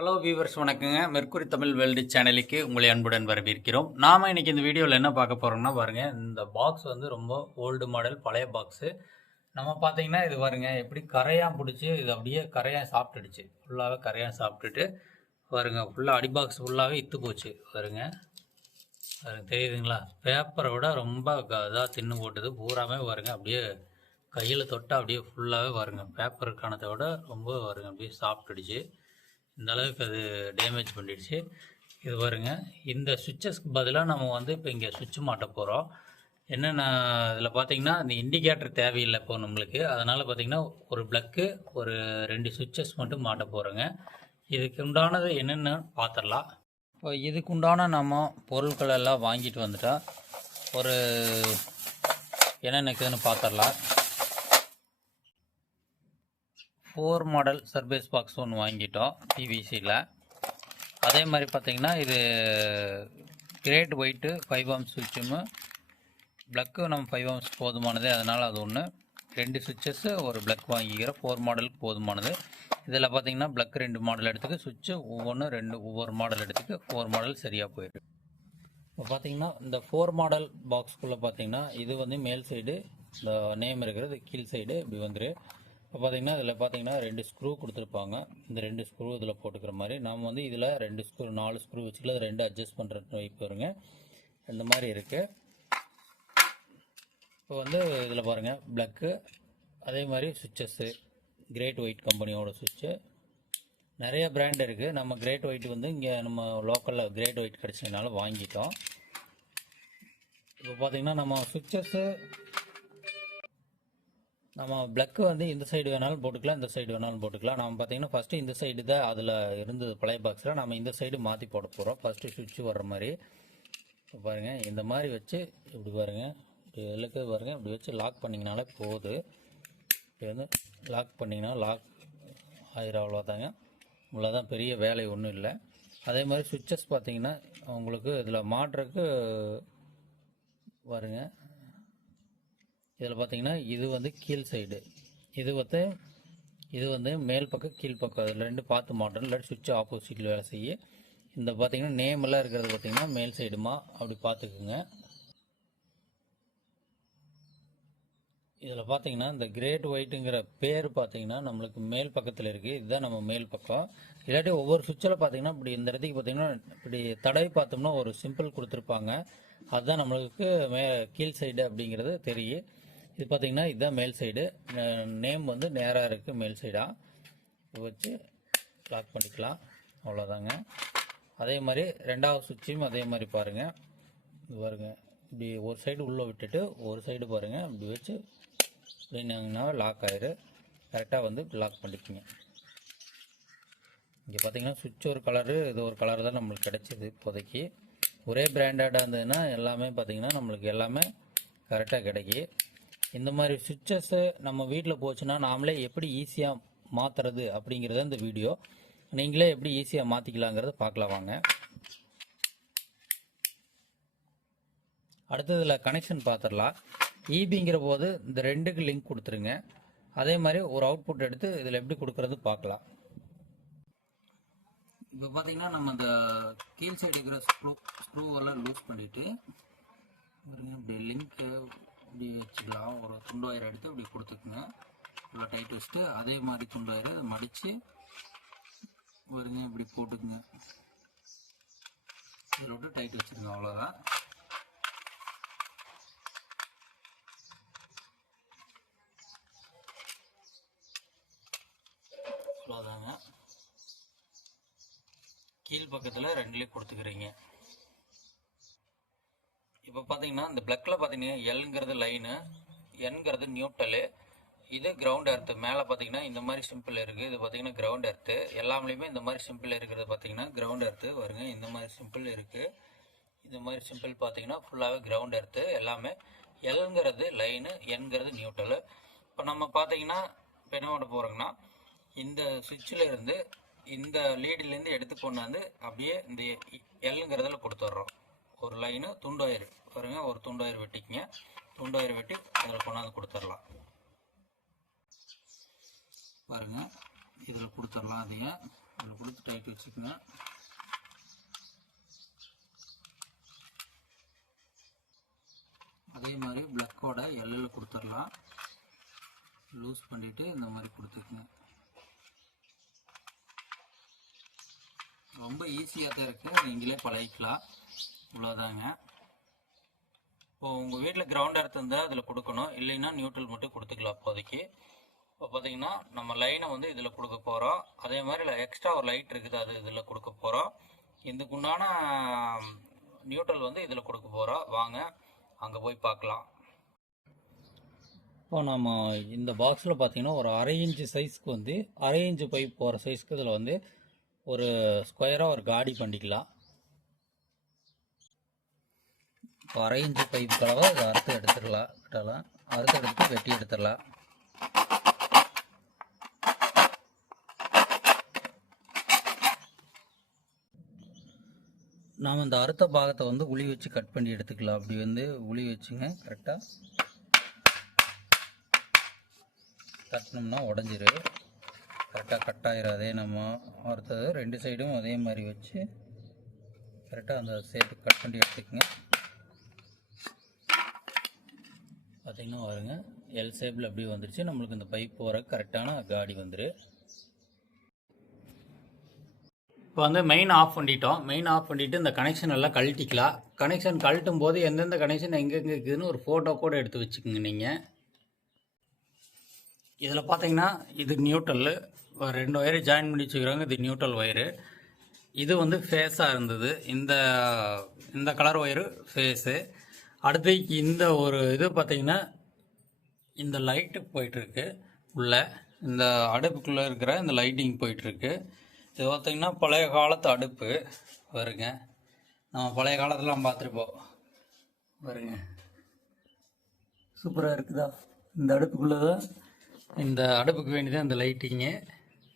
Hello viewers, வணக்கங்க. Mercury Tamil world சேனலுக்கு உங்களை அன்புடன் வரவேற்கிறோம். நாம் இன்னைக்கு இந்த வீடியோவில் என்ன பார்க்க போகிறோம்னா பாருங்க, இந்த பாக்ஸ் வந்து ரொம்ப ஓல்டு மாடல், பழைய பாக்ஸு. நம்ம பார்த்தீங்கன்னா இது பாருங்க, எப்படி கரையான் பிடிச்சி இது அப்படியே கரையான் சாப்பிட்டுடுச்சு. ஃபுல்லாகவே கரையான் சாப்பிட்டுட்டு பாருங்க, ஃபுல்லாக அடி பாக்ஸ் ஃபுல்லாகவே இத்து போச்சு. பாருங்க தெரியுதுங்களா? பேப்பரை விட ரொம்ப இதாக தின்னு போட்டுது. பூராமே பாருங்க, அப்படியே கையில் தொட்டால் அப்படியே ஃபுல்லாகவே பாருங்க, பேப்பர் காணத்தை விட ரொம்ப பாருங்க அப்படியே சாப்பிட்டுடுச்சு. இந்த அளவுக்கு அது டேமேஜ் பண்ணிடுச்சு. இது பாருங்க, இந்த சுவிட்சஸ்க்கு பதிலாக நம்ம வந்து இப்போ இங்கே சுவிட்ச் மாட்ட போகிறோம். என்னென்ன இதில் பார்த்தீங்கன்னா, இந்த இண்டிகேட்டர் தேவையில்லை இப்போ நம்மளுக்கு. அதனால் பார்த்தீங்கன்னா ஒரு ப்ளக்கு, ஒரு 2 சுவிட்சஸ் மட்டும் மாட்ட போகிறோங்க. இதுக்கு உண்டானது என்னென்னு பார்த்துடலாம். இப்போ இதுக்கு உண்டான நம்ம பொருட்கள் எல்லாம் வாங்கிட்டு வந்துட்டா ஒரு என்னென்ன இருக்குதுன்னு பார்த்துடலாம். 4 மாடல் சர்பேஸ் பாக்ஸ் ஒன்று வாங்கிட்டோம் பிவிசியில். அதே மாதிரி பார்த்திங்கன்னா இது கிரேட் ஒயிட்டு 5 ஆம்ஸ் சுவிட்சும் ப்ளக்கு நம்ம 5 ஆம்ஸ் போதுமானது. அதனால் அது ஒன்று. 2 சுவிட்சஸ்ஸு ஒரு ப்ளக் வாங்கிக்கிற 4 மாடலுக்கு போதுமானது. இதில் பார்த்திங்கன்னா ப்ளக் 2 மாடல் எடுத்துக்கு, சுவிட்சு ஒவ்வொரு மாடல் எடுத்துக்கு 4 மாடல் சரியாக போயிடும். இப்போ பார்த்திங்கன்னா இந்த 4 மாடல் பாக்ஸ்குள்ளே பார்த்திங்கன்னா இது வந்து மேல் சைடு இந்த நேம் இருக்கிறது, கீழ் சைடு இப்படி வந்துரு. இப்போ பார்த்தீங்கன்னா இதில் பார்த்தீங்கன்னா 2 ஸ்க்ரூ கொடுத்துருப்பாங்க. இந்த 2 ஸ்க்ரூ இதில் போட்டுக்கிற மாதிரி நாம் வந்து இதில் 2 ஸ்க்ரூ 4 ஸ்க்ரூ வச்சுக்கலாம். அது 2 அட்ஜஸ்ட் பண்ணுற வைப்பு வருங்க. இந்த மாதிரி இருக்குது. இப்போ வந்து இதில் பாருங்கள் ப்ளக்கு, அதே மாதிரி சுவிட்சஸ்ஸு கிரேட் ஒயிட் கம்பெனியோட சுவிட்சு. நிறைய பிராண்ட் இருக்குது. நம்ம கிரேட் ஒயிட் வந்து இங்கே நம்ம லோக்கலில் கிரேட் ஒயிட் கிடச்சதுனால வாங்கிட்டோம். இப்போ பார்த்தீங்கன்னா நம்ம சுவிட்சஸ்ஸு நம்ம ப்ளக்கு வந்து இந்த சைடு வேணாலும் போட்டுக்கலாம், இந்த சைடு வேணாலும் போட்டுக்கலாம். நம்ம பார்த்தீங்கன்னா ஃபஸ்ட்டு இந்த சைடு தான் அதில் இருந்தது பழைய பாக்ஸில். நம்ம இந்த சைடு மாற்றி போட போகிறோம். ஃபஸ்ட்டு சுவிட்சு வர்ற மாதிரி பாருங்கள். இந்த மாதிரி வச்சு இப்படி பாருங்கள், இப்படி இழுக்க பாருங்கள், இப்படி வச்சு லாக் பண்ணிங்கனாலே போகுது. இப்படி வந்து லாக் பண்ணிங்கன்னா லாக் ஆயிரம், அவ்வளோதாங்க. இவ்வளோதான், பெரிய வேலை ஒன்றும் இல்லை. அதே மாதிரி சுவிட்சஸ் பார்த்தீங்கன்னா உங்களுக்கு இதில் மாட்டுறதுக்கு பாருங்க. இதில் பார்த்தீங்கன்னா இது வந்து கீழ் சைடு, இது வந்து மேல் பக்கம் கீழ் பக்கம், அதில் 2 பார்த்து மாட்டணும். இல்லாட்டி சுவிட்ச் ஆப்போசிட்டில் வேலை செய்ய. இந்த பார்த்தீங்கன்னா நேம் எல்லாம் இருக்கிறது பார்த்தீங்கன்னா மேல் சைடுமா, அப்படி பார்த்துக்குங்க. இதில் பார்த்தீங்கன்னா இந்த கிரேட் ஒயிட்டுங்கிற பேர் பார்த்தீங்கன்னா நம்மளுக்கு மேல் பக்கத்தில் இருக்குது. இதுதான் நம்ம மேல் பக்கம். இல்லாட்டி ஒவ்வொரு சுவிட்சில் பார்த்தீங்கன்னா இப்படி இந்த இடத்துக்கு பார்த்தீங்கன்னா இப்படி தடவை பார்த்தோம்னா ஒரு சிம்பிள் கொடுத்துருப்பாங்க. அதுதான் நம்மளுக்கு கீழ் சைடு அப்படிங்கிறது தெரியும். இது பார்த்தீங்கன்னா இதுதான் மேல் சைடு, நேம் வந்து நேராக இருக்குது மேல் சைடாக வச்சு லாக் பண்ணிக்கலாம். அவ்வளோதாங்க. அதே மாதிரி 2வது சுவிட்சையும் அதே மாதிரி பாருங்கள். இது பாருங்கள், இப்படி ஒரு சைடு உள்ளே விட்டுட்டு ஒரு சைடு பாருங்கள், இப்படி வச்சு அப்படின்னாங்கன்னா லாக் ஆயிரு. கரெக்டாக வந்து லாக் பண்ணிக்கோங்க. இங்கே பார்த்தீங்கன்னா சுவிட்ச் ஒரு கலரு, இது ஒரு கலர் தான் நம்மளுக்கு கிடைச்சிது. இப்போதைக்கு ஒரே பிராண்டடாக இருந்ததுன்னா எல்லாமே பார்த்தீங்கன்னா நம்மளுக்கு எல்லாமே கரெக்டாக கிடைக்கி. இந்த மாதிரி சுவிட்சஸ்ஸு நம்ம வீட்டில் போச்சுன்னா நாமளே எப்படி ஈஸியாக மாற்றுறது அப்படிங்கிறத இந்த வீடியோ. நீங்களே எப்படி ஈஸியாக மாற்றிக்கலாங்கிறத பார்க்கலாம் வாங்க. அடுத்ததில் கனெக்ஷன் பார்த்துடலாம். ஈபிங்கிற போது இந்த 2க்கு லிங்க் கொடுத்துருங்க. அதே மாதிரி ஒரு அவுட்புட் எடுத்து இதில் எப்படி கொடுக்குறது பார்க்கலாம். இப்போ பார்த்தீங்கன்னா நம்ம இந்த கீழ் சைடு இருக்கிற ஸ்க்ரூவெல்லாம் லூஸ் பண்ணிவிட்டு இப்படி லிங்க்கு இப்படி வச்சுக்கலாம். ஒரு துண்டு வயர் எடுத்து இப்படி கொடுத்துக்குங்க, இவ்வளோ டைட் வச்சுட்டு அதே மாதிரி துண்டு வயரை மடித்து வருங்க, இப்படி போட்டுக்குங்க. இதில் விட்டு டைட் வச்சுருங்க, அவ்வளோதான். அவ்வளோதாங்க. கீழ் பக்கத்தில் 2லேயும் கொடுத்துக்கிறீங்க. இப்போ பார்த்தீங்கன்னா இந்த ப்ளக்கில் பார்த்தீங்கன்னா எல்ங்கிறது லைனு, என்கிறது நியூட்ரலு, இது கிரவுண்ட் எர்த்து. மேலே பார்த்தீங்கன்னா இந்த மாதிரி சிம்பிள் இருக்குது. இது பார்த்தீங்கன்னா கிரவுண்ட் எர்த்து. எல்லாமே இந்த மாதிரி சிம்பிள் இருக்கிறது பார்த்தீங்கன்னா கிரவுண்ட் எர்த்து வருங்க. இந்த மாதிரி சிம்பிள் இருக்குது. இந்த மாதிரி சிம்பிள் பார்த்தீங்கன்னா ஃபுல்லாகவே கிரவுண்ட் எர்த்து. எல்லாமே எல்ங்கிறது லைனு, என்கிறது நியூட்ரலு. இப்போ நம்ம பார்த்தீங்கன்னா இப்போ என்ன பண்ண போகிறோங்கன்னா இந்த சுவிட்சில் இருந்து இந்த லீடிலேருந்து எடுத்து கொண்டாந்து அப்படியே இந்த எல்ங்கிறதுல கொடுத்துட்றோம். ஒரு லைனு துண்டு வயர் பாருங்க, ஒரு துண்டு வயர் வெட்டிக்குங்க. துண்டு வயர் வெட்டி அதில் கொண்டாந்து கொடுத்துடலாம். பாருங்க, இதில் கொடுத்துடலாம். அதையும் இதில் கொடுத்து டைட் வச்சுக்கோங்க. அதே மாதிரி பிளக்கோட எல்லில் கொடுத்துடலாம். லூஸ் பண்ணிவிட்டு இந்த மாதிரி கொடுத்துக்குங்க. ரொம்ப ஈஸியாக தான் இருக்குது, நீங்களே பழகிக்கலாம். இவ்வளோதாங்க. இப்போ உங்கள் வீட்டில் கிரவுண்ட் எர்த் இருந்தால் அதில் கொடுக்கணும், இல்லைன்னா நியூட்ரல் மட்டும் கொடுத்துக்கலாம் அப்போதைக்கு. இப்போ பார்த்தீங்கன்னா நம்ம லைனை வந்து இதில் கொடுக்க போகிறோம். அதே மாதிரி எக்ஸ்ட்ரா ஒரு லைட் இருக்குது, அது இதில் கொடுக்க போகிறோம். இதுக்குண்டான நியூட்ரல் வந்து இதில் கொடுக்க போகிறோம். வாங்க அங்கே போய் பார்க்கலாம். இப்போ நம்ம இந்த பாக்ஸில் பார்த்தீங்கன்னா ஒரு 1/2 இன்ச்சு சைஸ்க்கு வந்து 1/2 இன்ச்சு பைப் போகிற சைஸ்க்கு இதில் வந்து ஒரு ஸ்கொயராக ஒரு காடி பண்ணிக்கலாம். இப்போ 1/2 இன்ச்சு பைப்புக்காக அதை அறுத்து எடுத்துடலாம். அறுத்து எடுத்து வெட்டி எடுத்துடலாம். நாம் இந்த அறுத்த பாகத்தை வந்து உளி வச்சு கட் பண்ணி எடுத்துக்கலாம். அப்படி வந்து உளி வச்சுங்க, கரெக்டாக தட்டினோம்னா உடஞ்சிரு. கரெக்டாக கட் ஆகிடாதே. நம்ம அறுத்தது 2 சைடும் அதே மாதிரி வச்சு கரெக்டாக அந்த ஷேப்பு கட் பண்ணி எடுத்துக்கங்க. பார்த்திங்கன்னா வருங்க, எல் ஷேப்பில் அப்படி வந்துருச்சு. நம்மளுக்கு இந்த பைப் வர கரெக்டான காடி வந்துரு. இப்போ வந்து மெயின் ஆஃப் பண்ணிட்டோம். மெயின் ஆஃப் பண்ணிவிட்டு இந்த கனெக்ஷன் எல்லாம் கழட்டிக்கலாம். கனெக்ஷன் கழட்டும் போது எந்தெந்த கனெக்ஷன் எங்கெங்கே இருக்குதுன்னு ஒரு ஃபோட்டோ கூட எடுத்து வச்சுக்கோங்க. நீங்கள் இதில் பார்த்தீங்கன்னா இது நியூட்ரல், 2 ஒயரு ஜாயின் பண்ணி வச்சுக்கிறாங்க. இது நியூட்ரல் ஒயரு. இது வந்து ஃபேஸாக இருந்தது. இந்த கலர் ஒயரு ஃபேஸு. அடுத்து இந்த ஒரு இது பார்த்தீங்கன்னா இந்த லைட்டு போயிட்டுருக்கு உள்ள, இந்த அடுப்புக்குள்ளே இருக்கிற இந்த லைட்டிங் போயிட்டுருக்கு. இது பார்த்திங்கன்னா பழைய காலத்து அடுப்பு வருங்க. நம்ம பழைய காலத்துலாம் பார்த்துருப்போம் வருங்க. சூப்பராக இருக்குதா? இந்த அடுப்புக்குள்ளே தான், இந்த அடுப்புக்கு வேண்டியதான் இந்த லைட்டிங்கு.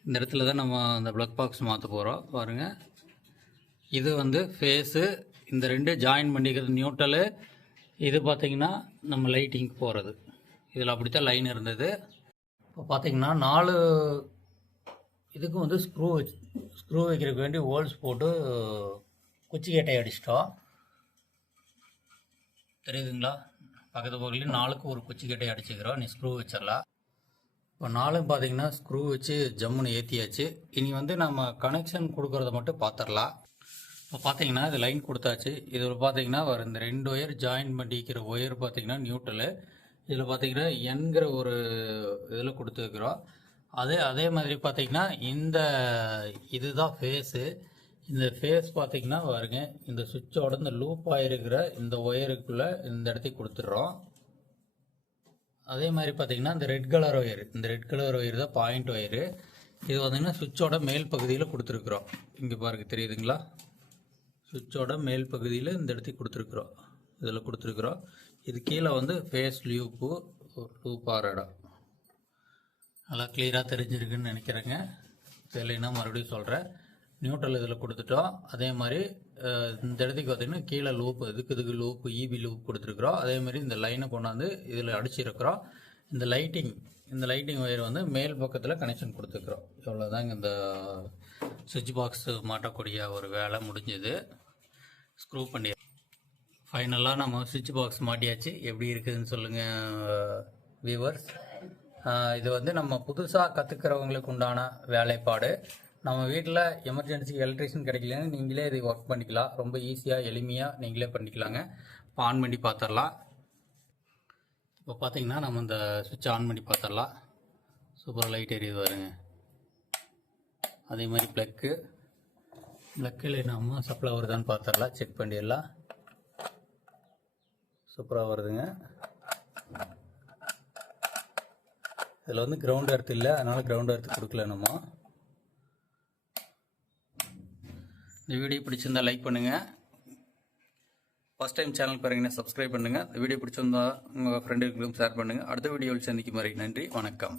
இந்த இடத்துல தான் நம்ம அந்த ப்ளக் பாக்ஸ் மாற்ற போகிறோம் பாருங்க. இது வந்து ஃபேஸு, இந்த 2 ஜாயின் பண்ணிக்கிறது நியூட்ரலு. இது பார்த்திங்கன்னா நம்ம லைட்டிங்க்கு போகிறது. இதில் அப்படித்தான் லைன் இருந்தது. இப்போ பார்த்திங்கன்னா 4 இதுக்கு வந்து ஸ்க்ரூ வைக்கிறதுக்கு வேண்டி ஹோல்ஸ் போட்டு குச்சிக்கட்டை அடிச்சிட்டோம். தெரியுதுங்களா? பக்கத்து பக்கத்துலேயும் 4க்கு ஒரு குச்சிக்கட்டை அடிச்சுக்கிறோம். நீ ஸ்க்ரூ வச்சிடலாம். இப்போ 4ம் பார்த்தீங்கன்னா ஸ்க்ரூ வச்சு ஜம்முன்னு ஏற்றியாச்சு. இனி வந்து நம்ம கனெக்ஷன் கொடுக்குறத மட்டும் பார்த்துடலாம். இப்போ பார்த்தீங்கன்னா இது லைன் கொடுத்தாச்சு. இதில் பார்த்தீங்கன்னா இந்த 2 ஒயர் ஜாயின் பண்ணிக்கிற ஒயர் பார்த்தீங்கன்னா நியூட்ரலு. இதில் பார்த்தீங்கன்னா என்கிற ஒரு இதில் கொடுத்துருக்குறோம். அதே மாதிரி பார்த்தீங்கன்னா இதுதான் ஃபேஸு. இந்த ஃபேஸ் பார்த்தீங்கன்னா பாருங்க, இந்த சுவிட்சோட இந்த லூப் ஆகிருக்கிற இந்த ஒயருக்குள்ளே இந்த இடத்துக்கு கொடுத்துட்றோம். அதே மாதிரி பார்த்தீங்கன்னா இந்த ரெட் கலர் ஒயர் தான் பாயிண்ட் ஒயரு. இது பார்த்தீங்கன்னா சுவிட்சோட மேல் பகுதியில் கொடுத்துருக்குறோம். இங்கே பாருங்க, தெரியுதுங்களா? சுவிட்சோட மேல் பகுதியில் இந்த இடத்துக்கு கொடுத்துருக்குறோம். இதில் கொடுத்துருக்குறோம். இது கீழே வந்து ஃபேஸ் லூப் ஆகிற இடம். நல்லா கிளியராக தெரிஞ்சிருக்குன்னு நினைக்கிறேங்க. தெரியலைன்னா மறுபடியும் சொல்கிறேன். நியூட்ரல் இதில் கொடுத்துட்டோம். அதே மாதிரி இந்த இடத்துக்கு பார்த்திங்கன்னா கீழே இதுக்கு லூப்பு இபி லூப் கொடுத்துருக்குறோம். அதே மாதிரி இந்த லைனை கொண்டாந்து இதில் அடிச்சிருக்கிறோம். இந்த லைட்டிங் ஒயர் வந்து மேல் பக்கத்தில் கனெக்ஷன் கொடுத்துருக்குறோம். இவ்வளோதாங்க இந்த சுவிட்ச் பாக்ஸ் மாட்டக்கூடிய ஒரு வேலை முடிஞ்சது. ஸ்க்ரூ பண்ணி ஃபைனலாக நம்ம சுவிட்ச் பாக்ஸ் மாட்டியாச்சு. எப்படி இருக்குதுன்னு சொல்லுங்கள் வியூவர்ஸ். இது வந்து நம்ம புதுசாக கற்றுக்கிறவங்களுக்கு உண்டான வேலைப்பாடு. நம்ம வீட்டில் எமர்ஜென்சி எலக்ட்ரிஷியன் கிடைக்கலன்னு நீங்களே இது ஒர்க் பண்ணிக்கலாம். ரொம்ப ஈஸியாக எளிமையாக நீங்களே பண்ணிக்கலாங்க. இப்போ ஆன் பண்ணி பார்த்துடலாம். இப்போ பார்த்தீங்கன்னா நம்ம இந்த சுவிட்ச் ஆன் பண்ணி பார்த்துடலாம். சூப்பராக லைட் எரியுது பாருங்க. அதே மாதிரி ப்ளக்கில் நம்ம சப்ளை வருதான்னு பார்த்துடலாம். செக் பண்ணிடலாம். சூப்பராக வருதுங்க. இதில் வந்து கிரவுண்ட் எர்த் இல்லை, அதனால் கிரவுண்ட் எர்த் கொடுக்கல நம்ம. இந்த வீடியோ பிடிச்சிருந்தா லைக் பண்ணுங்கள். ஃபஸ்ட் டைம் சேனல் பாருங்கன்னா சப்ஸ்கிரைப் பண்ணுங்கள். இந்த வீடியோ பிடிச்சிருந்தா உங்கள் ஃப்ரெண்டுகளுக்கும் ஷேர் பண்ணுங்கள். அடுத்த வீடியோவில் சந்திக்கும் வரை நன்றி, வணக்கம்.